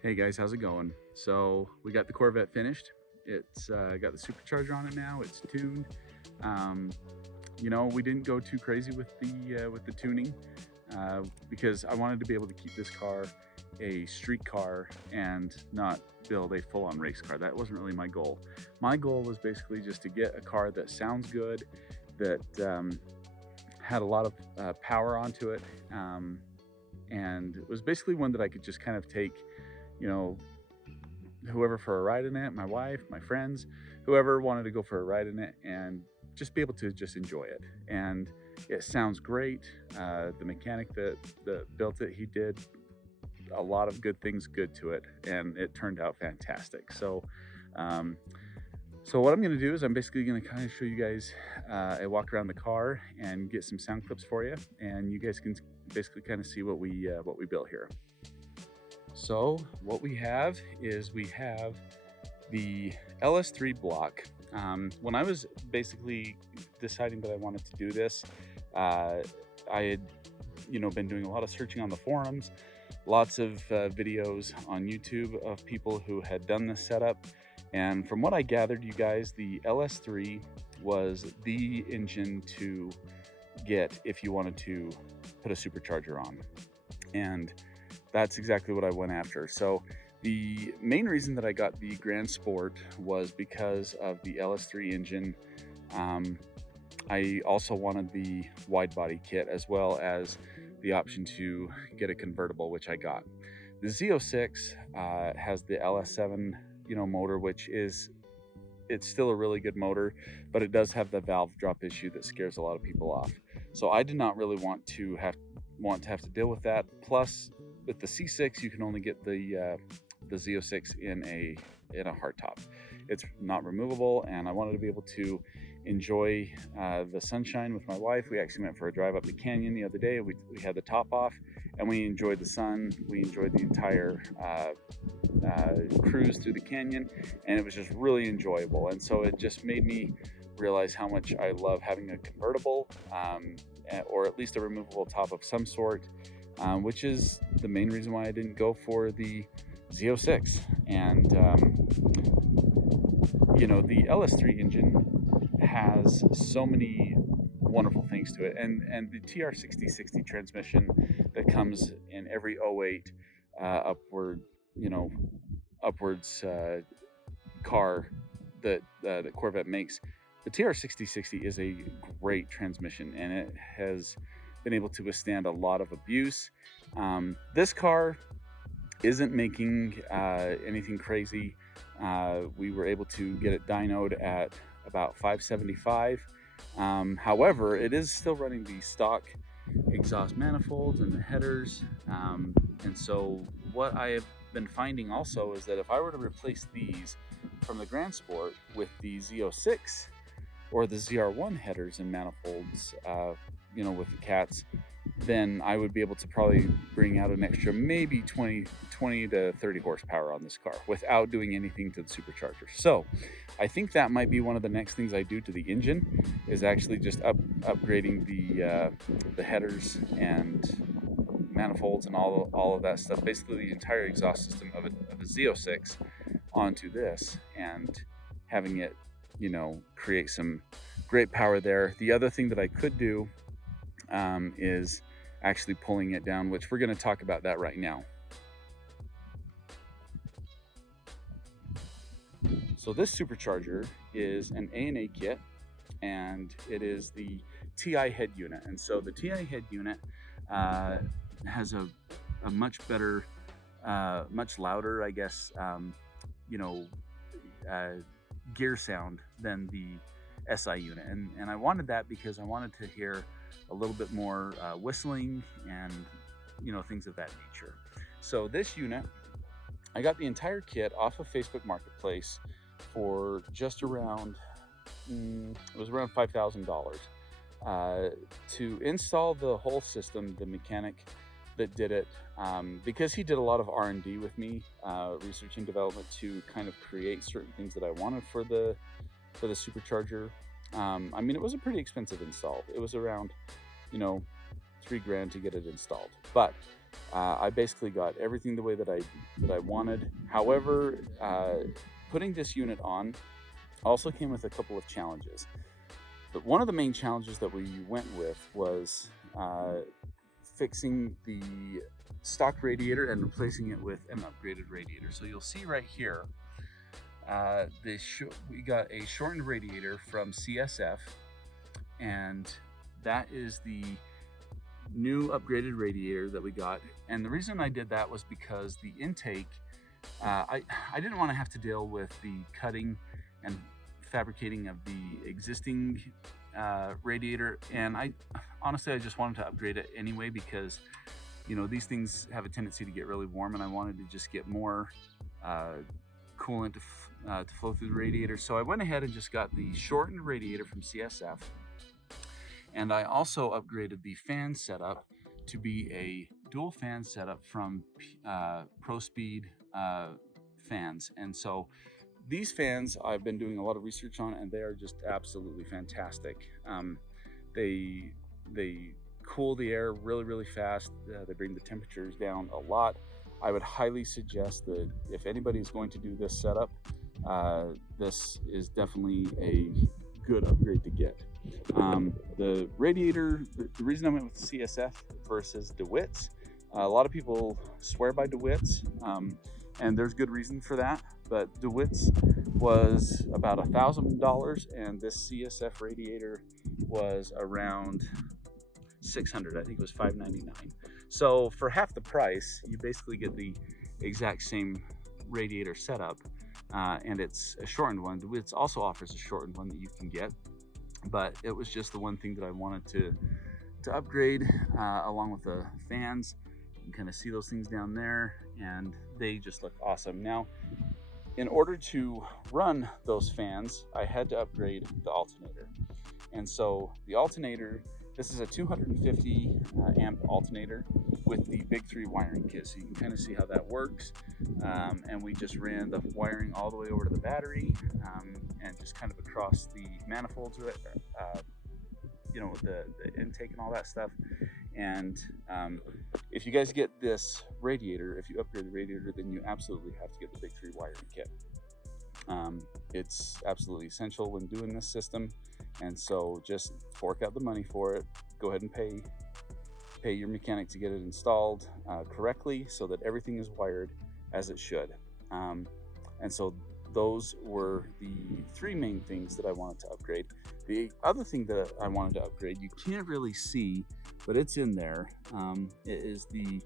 Hey guys, how's it going? So we got the Corvette finished. It's got the supercharger on it now. It's tuned. Um, we didn't go too crazy with the tuning because I wanted to be able to keep this car a street car and not build a full-on race car. That wasn't really my goal. My goal was basically just to get a car that sounds good, that had a lot of power onto it, and it was basically one that I could just kind of take, whoever for a ride in it, my wife, my friends, whoever wanted to go for a ride in it, and just be able to just enjoy it. And it sounds great. The mechanic that built it, he did a lot of good things good to it, and it turned out fantastic. So what I'm going to do is I'm basically going to kind of show you guys a walk around the car and get some sound clips for you, and you guys can basically kind of see what we built here. So what we have is we have the LS3 block. When I was basically deciding that I wanted to do this, I had been doing a lot of searching on the forums, lots of videos on YouTube of people who had done this setup. And from what I gathered, you guys, the LS3 was the engine to get if you wanted to put a supercharger on. And that's exactly what I went after. So the main reason that I got the Grand Sport was because of the LS3 engine. I also wanted the wide body kit as well as the option to get a convertible, which I got. The Z06 has the LS7 motor, which it's still a really good motor, but it does have the valve drop issue that scares a lot of people off. So I did not really want to have to deal with that. Plus, with the C6, you can only get the Z06 in a hardtop. It's not removable, and I wanted to be able to enjoy the sunshine with my wife. We actually went for a drive up the canyon the other day. We had the top off, and we enjoyed the sun. We enjoyed the entire cruise through the canyon, and it was just really enjoyable. And so it just made me realize how much I love having a convertible, or at least a removable top of some sort, which is the main reason why I didn't go for the Z06. And the LS3 engine has so many wonderful things to it, and the TR6060 transmission that comes in every 08 upwards car that Corvette makes. The TR6060 is a great transmission, and it has been able to withstand a lot of abuse. This car isn't making anything crazy. We were able to get it dynoed at about 575. However, it is still running the stock exhaust manifolds and the headers. And so what I have been finding also is that if I were to replace these from the Grand Sport with the Z06 or the ZR1 headers and manifolds, with the cats, then I would be able to probably bring out an extra maybe 20 to 30 horsepower on this car without doing anything to the supercharger. So I think that might be one of the next things I do to the engine, is actually just upgrading the headers and manifolds and all of that stuff, basically the entire exhaust system of a Z06 onto this, and having it create some great power there. The other thing that I could do is actually pulling it down, which we're going to talk about that right now. So this supercharger is an A&A kit, and it is the TI head unit. And so the TI head unit has a much better, much louder, I guess, gear sound than the SI unit. And I wanted that because I wanted to hear a little bit more whistling and things of that nature. So this unit, I got the entire kit off of Facebook Marketplace for just around it was around $5,000. To install the whole system, the mechanic that did it, because he did a lot of R&D with me, research and development, to kind of create certain things that I wanted for the supercharger. It was a pretty expensive install. It was around $3,000 to get it installed, but I basically got everything the way that I wanted. However, putting this unit on also came with a couple of challenges. But one of the main challenges that we went with was fixing the stock radiator and replacing it with an upgraded radiator. So you'll see right here, we got a shortened radiator from CSF, and that is the new upgraded radiator that we got. And the reason I did that was because the intake, I didn't want to have to deal with the cutting and fabricating of the existing radiator, and honestly I just wanted to upgrade it anyway, because you know these things have a tendency to get really warm, and I wanted to just get more coolant to flow through the radiator. So I went ahead and just got the shortened radiator from CSF, and I also upgraded the fan setup to be a dual fan setup from ProSpeed fans. And so these fans I've been doing a lot of research on, and they are just absolutely fantastic. They cool the air really fast. They bring the temperatures down a lot. I would highly suggest that if anybody is going to do this setup, this is definitely a good upgrade to get. The radiator, the reason I went with CSF versus DeWitt's, a lot of people swear by DeWitt's, and there's good reason for that, but DeWitt's was about $1,000, and this CSF radiator was around $600. I think it was $599. So for half the price, you basically get the exact same radiator setup, and it's a shortened one. DeWitt's also offers a shortened one that you can get, but it was just the one thing that I wanted to upgrade, along with the fans. You can kind of see those things down there, and they just look awesome. Now, in order to run those fans, I had to upgrade the alternator. And so the alternator, this is a 250 amp alternator with the big 3 wiring kit. So you can kind of see how that works. And we just ran the wiring all the way over to the battery, and just kind of across the manifolds, you know, the intake and all that stuff. And if you guys get this radiator, if you upgrade the radiator, then you absolutely have to get the big 3 wiring kit. It's absolutely essential when doing this system, and so just fork out the money for it. Go ahead and pay your mechanic to get it installed correctly, so that everything is wired as it should. And so those were the 3 main things that I wanted to upgrade. The other thing that I wanted to upgrade, you can't really see, but it's in there. It is the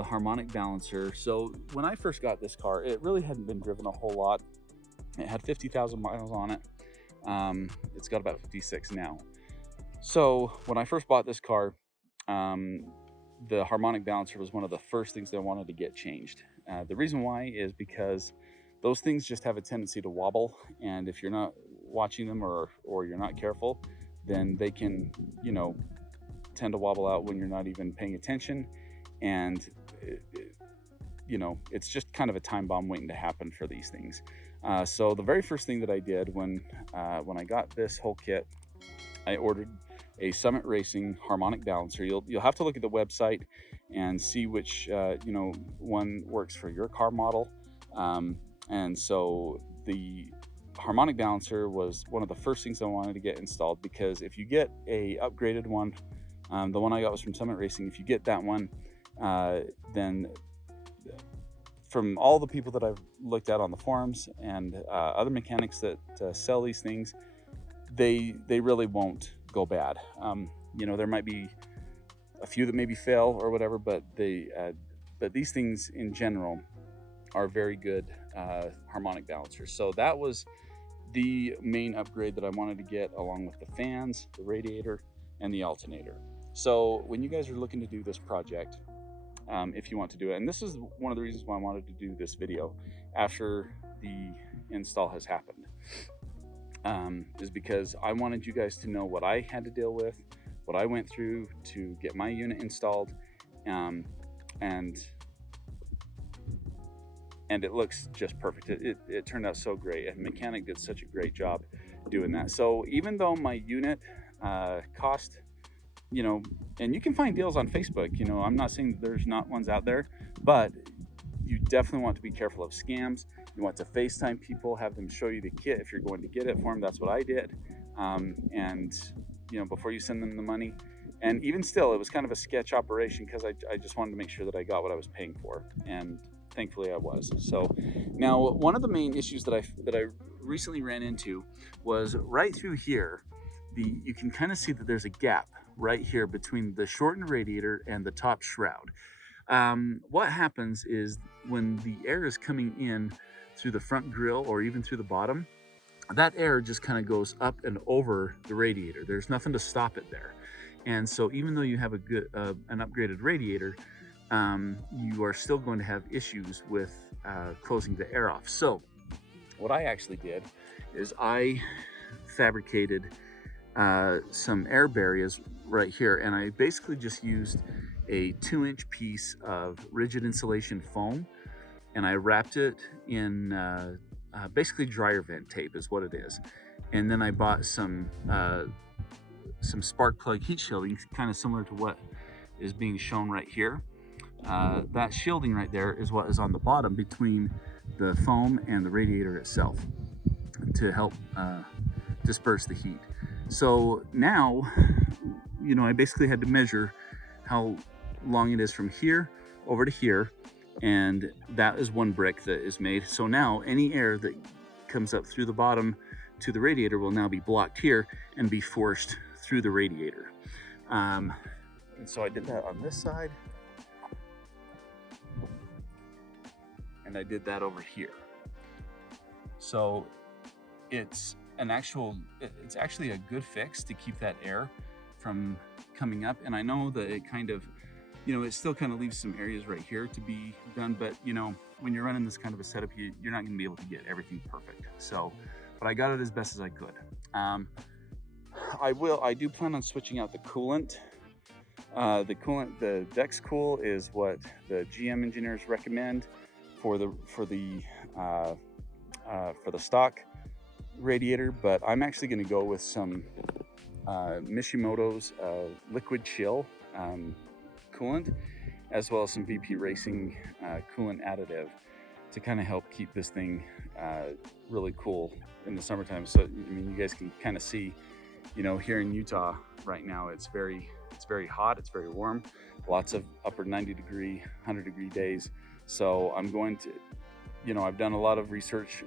harmonic balancer. So when I first got this car, it really hadn't been driven a whole lot. It had 50,000 miles on it. It's got about 56 now. So when I first bought this car, the harmonic balancer was one of the first things that I wanted to get changed. The reason why is because those things just have a tendency to wobble, and if you're not watching them or you're not careful, then they can, you know, tend to wobble out when you're not even paying attention. And you know, it's just kind of a time bomb waiting to happen for these things. So the very first thing that I did when I got this whole kit, I ordered a Summit Racing harmonic balancer. You'll have to look at the website and see which you know, one works for your car model. And so the harmonic balancer was one of the first things I wanted to get installed, because if you get a upgraded one, the one I got was from Summit Racing. If you get that one, then from all the people that I've looked at on the forums and other mechanics that sell these things, they really won't go bad. You know, there might be a few that maybe fail or whatever, but these things in general are very good harmonic balancers. So that was the main upgrade that I wanted to get, along with the fans, the radiator, and the alternator. So when you guys are looking to do this project, if you want to do it, and this is one of the reasons why I wanted to do this video after the install has happened, is because I wanted you guys to know what I had to deal with, what I went through to get my unit installed, and it looks just perfect. It turned out so great, and the mechanic did such a great job doing that. So even though my unit cost you know, and you can find deals on Facebook. You know, I'm not saying that there's not ones out there, but you definitely want to be careful of scams. You want to FaceTime people, have them show you the kit if you're going to get it for them. That's what I did. And, you know, before you send them the money. And even still, it was kind of a sketch operation because I just wanted to make sure that I got what I was paying for. And thankfully I was. So now one of the main issues that I recently ran into was right through here. You can kind of see that there's a gap right here between the shortened radiator and the top shroud. What happens is when the air is coming in through the front grille or even through the bottom, that air just kind of goes up and over the radiator. There's nothing to stop it there. And so even though you have an upgraded radiator, you are still going to have issues with closing the air off. So what I actually did is I fabricated some air barriers right here, and I basically just used a 2-inch piece of rigid insulation foam, and I wrapped it in basically dryer vent tape is what it is. And then I bought some spark plug heat shielding, kind of similar to what is being shown right here. That shielding right there is what is on the bottom between the foam and the radiator itself to help disperse the heat. So now, you know, I basically had to measure how long it is from here over to here, and that is 1 brick that is made. So now any air that comes up through the bottom to the radiator will now be blocked here and be forced through the radiator. And so I did that on this side, and I did that over here. So it's actually a good fix to keep that air from coming up. And I know that it kind of, you know, it still kind of leaves some areas right here to be done, but you know, when you're running this kind of a setup, you're not going to be able to get everything perfect. So, but I got it as best as I could. I do plan on switching out the coolant. The Dex Cool is what the GM engineers recommend for the stock radiator, but I'm actually going to go with some Mishimoto's liquid chill coolant, as well as some VP Racing coolant additive to kind of help keep this thing really cool in the summertime. So I mean, you guys can kind of see, you know, here in Utah right now, it's very hot, it's very warm, lots of upper 90 degree, 100 degree days. So I'm going to, you know, I've done a lot of research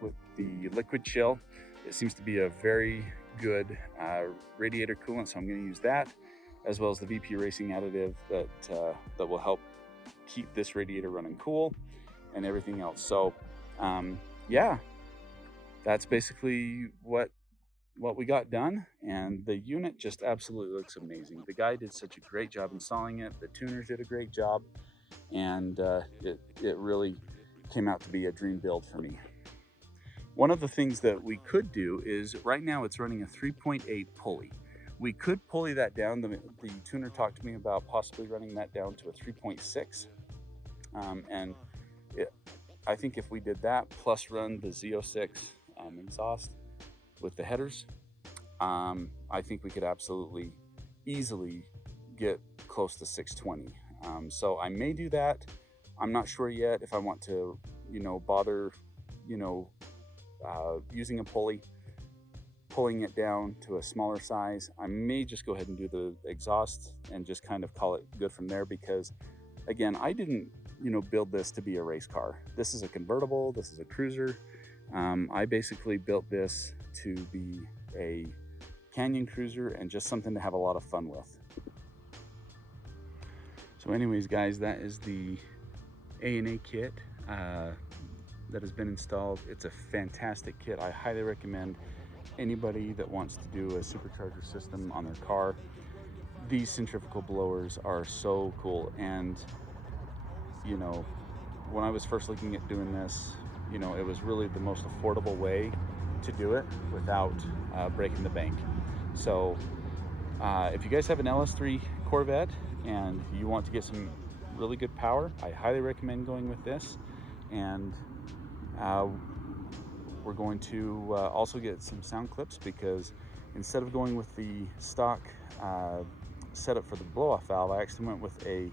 with the liquid chill. It seems to be a very good radiator coolant, so I'm going to use that, as well as the VP Racing additive that will help keep this radiator running cool and everything else. So yeah, that's basically what we got done, and the unit just absolutely looks amazing. The guy did such a great job installing it. The tuners did a great job, and it really came out to be a dream build for me. One of the things that we could do is, right now it's running a 3.8 pulley. We could pulley that down. The tuner talked to me about possibly running that down to a 3.6. And I think if we did that, plus run the Z06 exhaust with the headers, I think we could absolutely easily get close to 620. So I may do that. I'm not sure yet if I want to, you know, bother, you know, using a pulley, pulling it down to a smaller size. I may just go ahead and do the exhaust and just kind of call it good from there, because again, I didn't, you know, build this to be a race car. This is a convertible, this is a cruiser. I basically built this to be a canyon cruiser and just something to have a lot of fun with. So anyways, guys, that is the A&A kit that has been installed. It's a fantastic kit. I highly recommend anybody that wants to do a supercharger system on their car. These centrifugal blowers are so cool, and you know, when I was first looking at doing this, you know, it was really the most affordable way to do it without breaking the bank. So if you guys have an LS3 Corvette and you want to get some really good power, I highly recommend going with this. And we're going to also get some sound clips, because instead of going with the stock setup for the blow-off valve, I actually went with a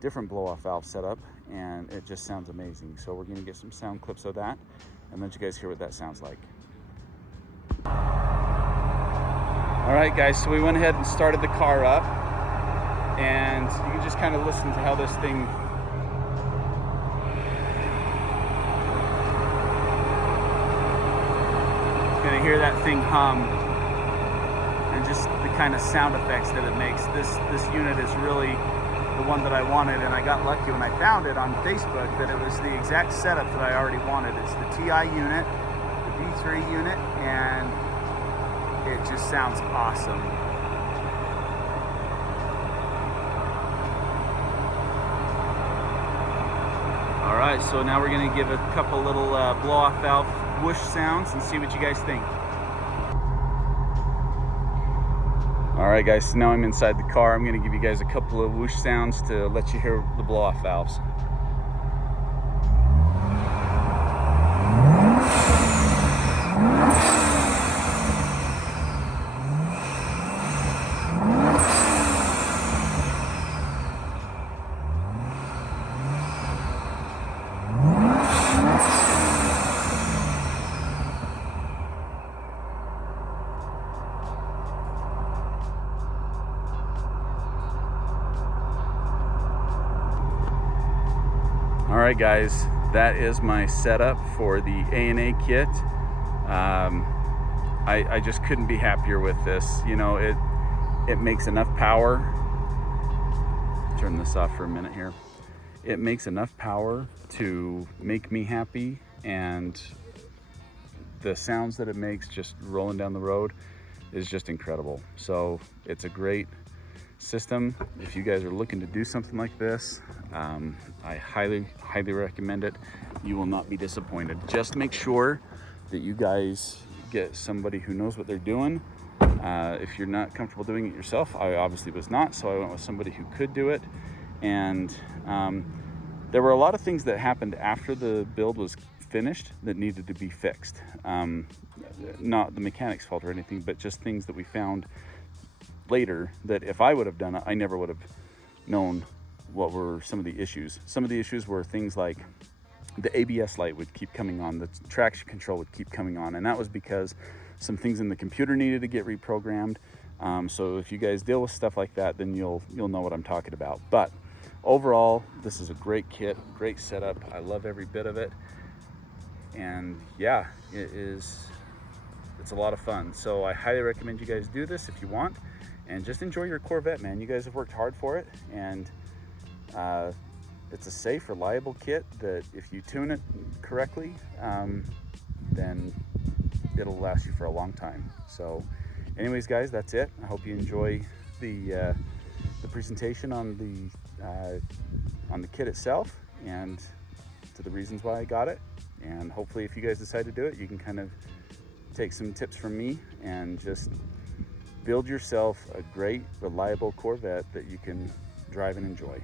different blow-off valve setup, and it just sounds amazing. So we're gonna get some sound clips of that and let you guys hear what that sounds like. All right, guys, so we went ahead and started the car up, and you can just kind of listen to how this thing gonna hear that thing hum, and just the kind of sound effects that it makes. This unit is really the one that I wanted, and I got lucky when I found it on Facebook that it was the exact setup that I already wanted. It's the TI unit, the V3 unit, and it just sounds awesome. All right, so now we're gonna give a couple little blow-off valve whoosh sounds and see what you guys think. All right, guys, so now I'm inside the car. I'm gonna give you guys a couple of whoosh sounds to let you hear the blow-off valves. All right, guys, that is my setup for the A&A kit. I just couldn't be happier with this. You know, it makes enough power. Turn this off for a minute here. It makes enough power to make me happy, and the sounds that it makes just rolling down the road is just incredible. So it's a great system. If you guys are looking to do something like this, I highly recommend it. You will not be disappointed. Just make sure that you guys get somebody who knows what they're doing. If you're not comfortable doing it yourself, I obviously was not, so I went with somebody who could do it. And there were a lot of things that happened after the build was finished that needed to be fixed. Not the mechanic's fault or anything, but just things that we found later that if I would have done it, I never would have known what were some of the issues. Some of the issues were things like the ABS light would keep coming on, the traction control would keep coming on, and that was because some things in the computer needed to get reprogrammed. So if you guys deal with stuff like that, then you'll know what I'm talking about. But overall, this is a great kit, great setup. I love every bit of it, and yeah, it's a lot of fun. So I highly recommend you guys do this if you want, and just enjoy your Corvette, man. You guys have worked hard for it, and it's a safe, reliable kit that if you tune it correctly, then it'll last you for a long time. So anyways, guys, that's it. I hope you enjoy the presentation on the kit itself and to the reasons why I got it. And hopefully if you guys decide to do it, you can kind of take some tips from me and just build yourself a great, reliable Corvette that you can drive and enjoy.